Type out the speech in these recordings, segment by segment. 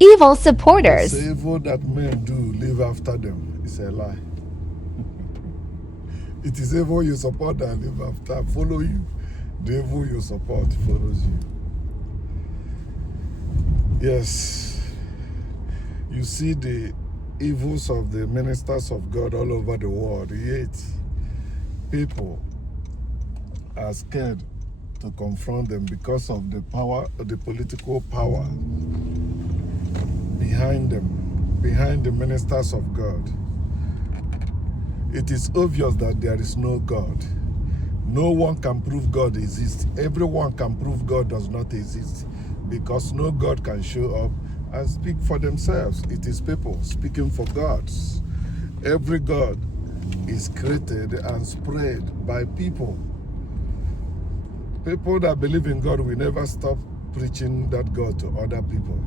Evil The supporters. evil that men do live after them is a lie. It is evil you support that live after, follow you. The evil you support follows you. Yes, you see the evils of the ministers of God all over the world, yet people are scared to confront them because of the power, the political power behind them, behind the ministers of God. It is obvious that there is no God. No one can prove God exists. Everyone can prove God does not exist because no God can show up and speak for themselves. It is people speaking for gods. Every God is created and spread by people. People that believe in God will never stop preaching that God to other people.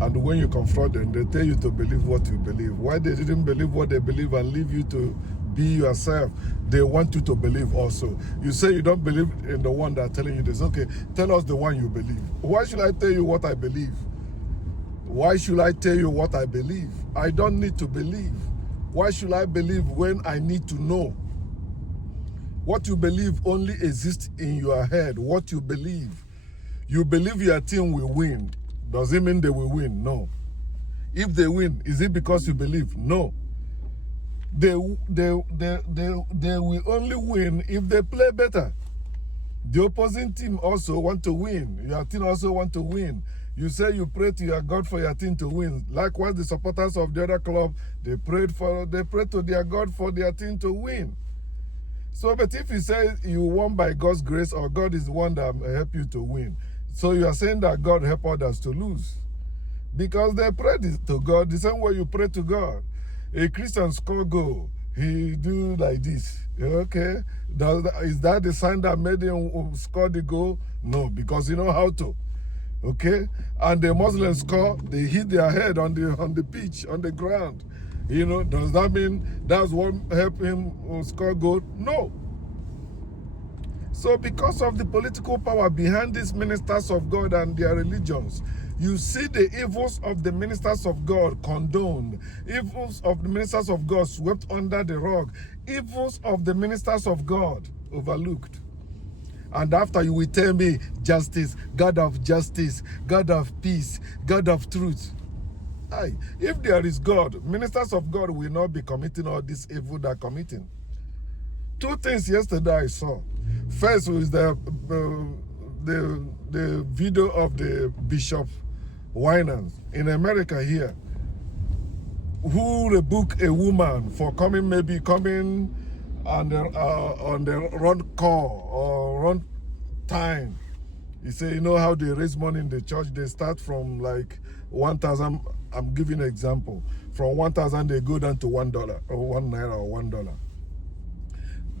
And when you confront them, they tell you to believe what you believe. Why they didn't believe what they believe and leave you to be yourself? They want you to believe also. You say you don't believe in the one that's telling you this. Okay, tell us the one you believe. Why should I tell you what I believe? Why should I tell you what I believe? I don't need to believe. Why should I believe when I need to know? What you believe only exists in your head. What you believe. You believe your team will win. Does it mean they will win? No. If they win, is it because you believe? No. They will only win if they play better. The opposing team also want to win. Your team also want to win. You say you pray to your God for your team to win. Likewise, the supporters of the other club, they pray to their God for their team to win. So, but if you say you won by God's grace or God is the one that help you to win, so you are saying that God help others to lose. Because they pray to God the same way you pray to God. A Christian score goal, he do like this. Okay, is that the sign that made him score the goal? No, because he know how to. Okay, and the Muslims score, they hit their head on the pitch, on the ground. You know, does that mean that's what helped him score goal? No. So because of the political power behind these ministers of God and their religions, you see the evils of the ministers of God condoned, evils of the ministers of God swept under the rug, evils of the ministers of God overlooked. And after you will tell me justice, God of peace, God of truth. Aye, if there is God, ministers of God will not be committing all this evil they're committing. Two things yesterday I saw. First was the video of the Bishop Winans in America here, who rebuked a woman for coming on the wrong call or wrong time. He said, you know how they raise money in the church? They start from like 1,000. I'm giving an example. From 1,000, they go down to $1 or $1 or $1.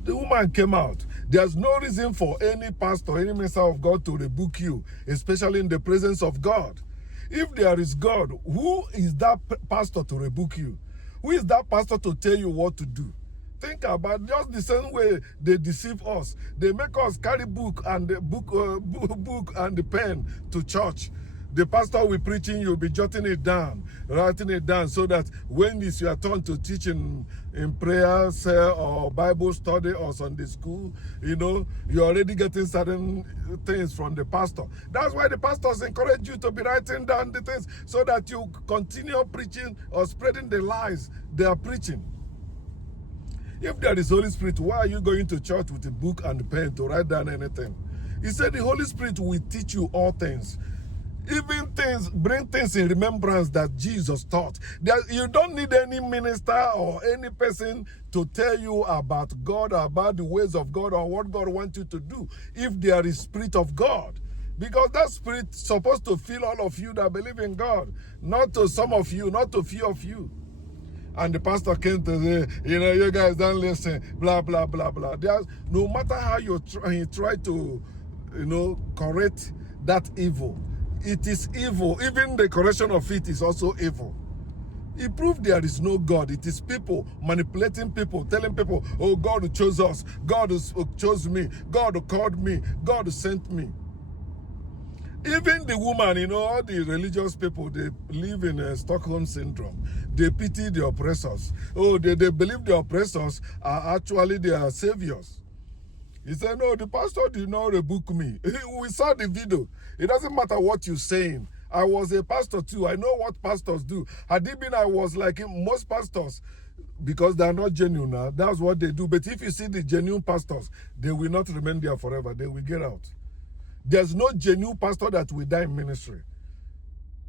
The woman came out. There's no reason for any pastor, any minister of God to rebuke you, especially in the presence of God. If there is God, who is that pastor to rebuke you? Who is that pastor to tell you what to do? Think about just the same way they deceive us. They make us carry book and the book and the pen to church. The pastor will preaching, you'll be jotting it down, writing it down, so that when it's your turn to teach in prayer cell or Bible study or Sunday school, you know, you're already getting certain things from the pastor. That's why the pastors encourage you to be writing down the things so that you continue preaching or spreading the lies they are preaching. If there is Holy Spirit, why are you going to church with a book and a pen to write down anything? He said the Holy Spirit will teach you all things. Even things, bring things in remembrance that Jesus taught. You don't need any minister or any person to tell you about God, or about the ways of God, or what God wants you to do, if there is Spirit of God. Because that Spirit is supposed to fill all of you that believe in God, not to some of you, not to few of you. And the pastor came to say, you know, you guys don't listen, blah, blah, blah, blah. No matter how you try to, you know, correct that evil, it is evil. Even the correction of it is also evil. It proved there is no God. It is people manipulating people, telling people, oh, God chose us, God chose me, God called me, God sent me. Even the woman, you know, all the religious people, they live in a Stockholm syndrome. They pity the oppressors. Oh, they believe the oppressors are actually their saviors. He said, no, the pastor did not rebuke me. We saw the video. It doesn't matter what you're saying. I was a pastor too. I know what pastors do. Had it been I was like most pastors, because they are not genuine now, that's what they do. But if you see the genuine pastors, they will not remain there forever. They will get out. There's no genuine pastor that will die in ministry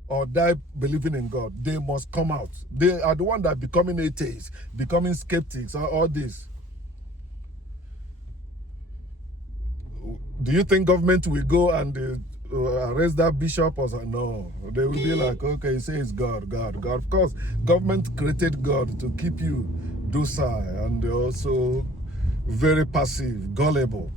or die believing in God. They must come out. They are the one that becoming atheists, becoming skeptics, all this. Do you think government will go and arrest that bishop or something? No. They will be like, okay, say it's God, God, God. Of course, government created God to keep you docile and also very passive, gullible.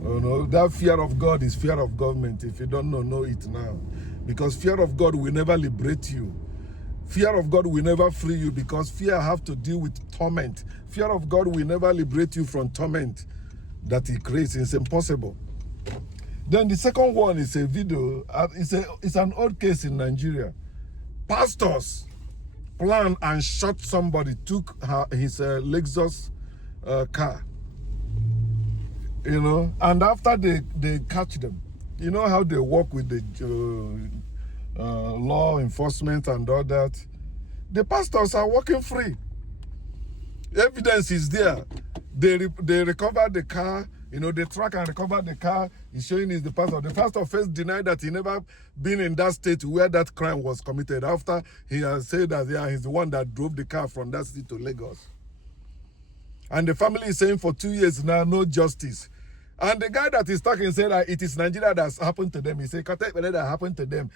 You know, that fear of God is fear of government. If you don't know it now. Because fear of God will never liberate you. Fear of God will never free you, because fear have to deal with torment. Fear of God will never liberate you from torment that he creates. It's impossible. Then the second one is a video. It's an old case in Nigeria. Pastors planned and shot somebody, took his Lexus car. You know, and after they catch them, you know how they work with the law enforcement and all that. The pastors are working free. Evidence is there. They recovered the car. You know, they track and recover the car. He's showing is the pastor. The pastor first denied that he never been in that state where that crime was committed. After he has said that, yeah, he's the one that drove the car from that city to Lagos. And the family is saying for 2 years now, no justice. And the guy that is talking said that it is Nigeria that's happened to them. He said, that happened to them.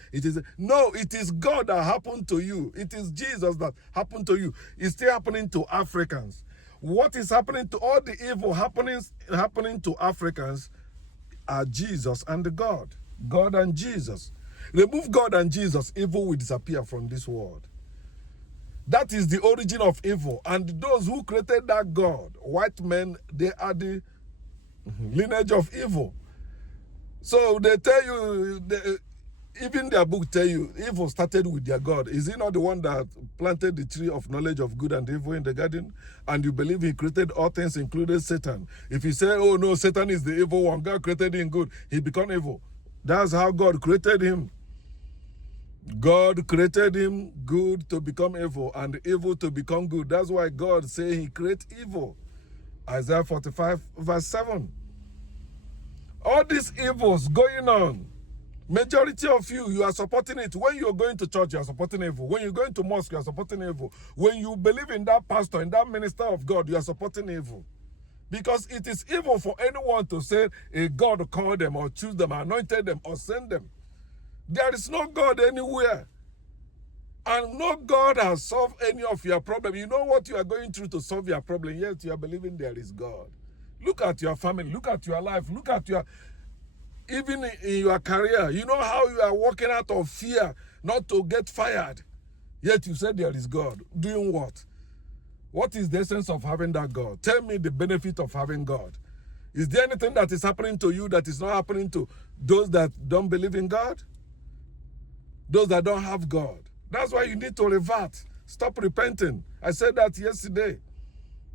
No, it is God that happened to you. It is Jesus that happened to you. It's still happening to Africans. What is happening to all the evil happening to Africans are Jesus and the God. God and Jesus. Remove God and Jesus, evil will disappear from this world. That is the origin of evil. And those who created that God, white men, they are the lineage of evil. So they tell you, even their book tell you, evil started with their God. Is he not the one that planted the tree of knowledge of good and evil in the garden? And you believe he created all things, including Satan. If you say, oh no, Satan is the evil one, God created him good, he become evil. That's how God created him. God created him good to become evil and evil to become good. That's why God say he create evil. Isaiah 45 verse 7. All these evils going on, majority of you are supporting it. When you're going to church, you are supporting evil. When you're going to mosque, you are supporting evil. When you believe in that pastor, in that minister of God, you are supporting evil. Because it is evil for anyone to say a God called them or choose them, anointed them or send them. There is no God anywhere. And no God has solved any of your problem. You know what you are going through to solve your problem, yet you are believing there is God. Look at your family. Look at your life. Look at your... Even in your career, you know how you are working out of fear not to get fired. Yet you said there is God. Doing what? What is the essence of having that God? Tell me the benefit of having God. Is there anything that is happening to you that is not happening to those that don't believe in God? Those that don't have God. That's why you need to revert. Stop repenting. I said that yesterday.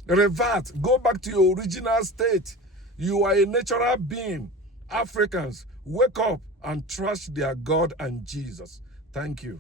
Revert. Go back to your original state. You are a natural being. Africans, wake up and trust their God and Jesus. Thank you.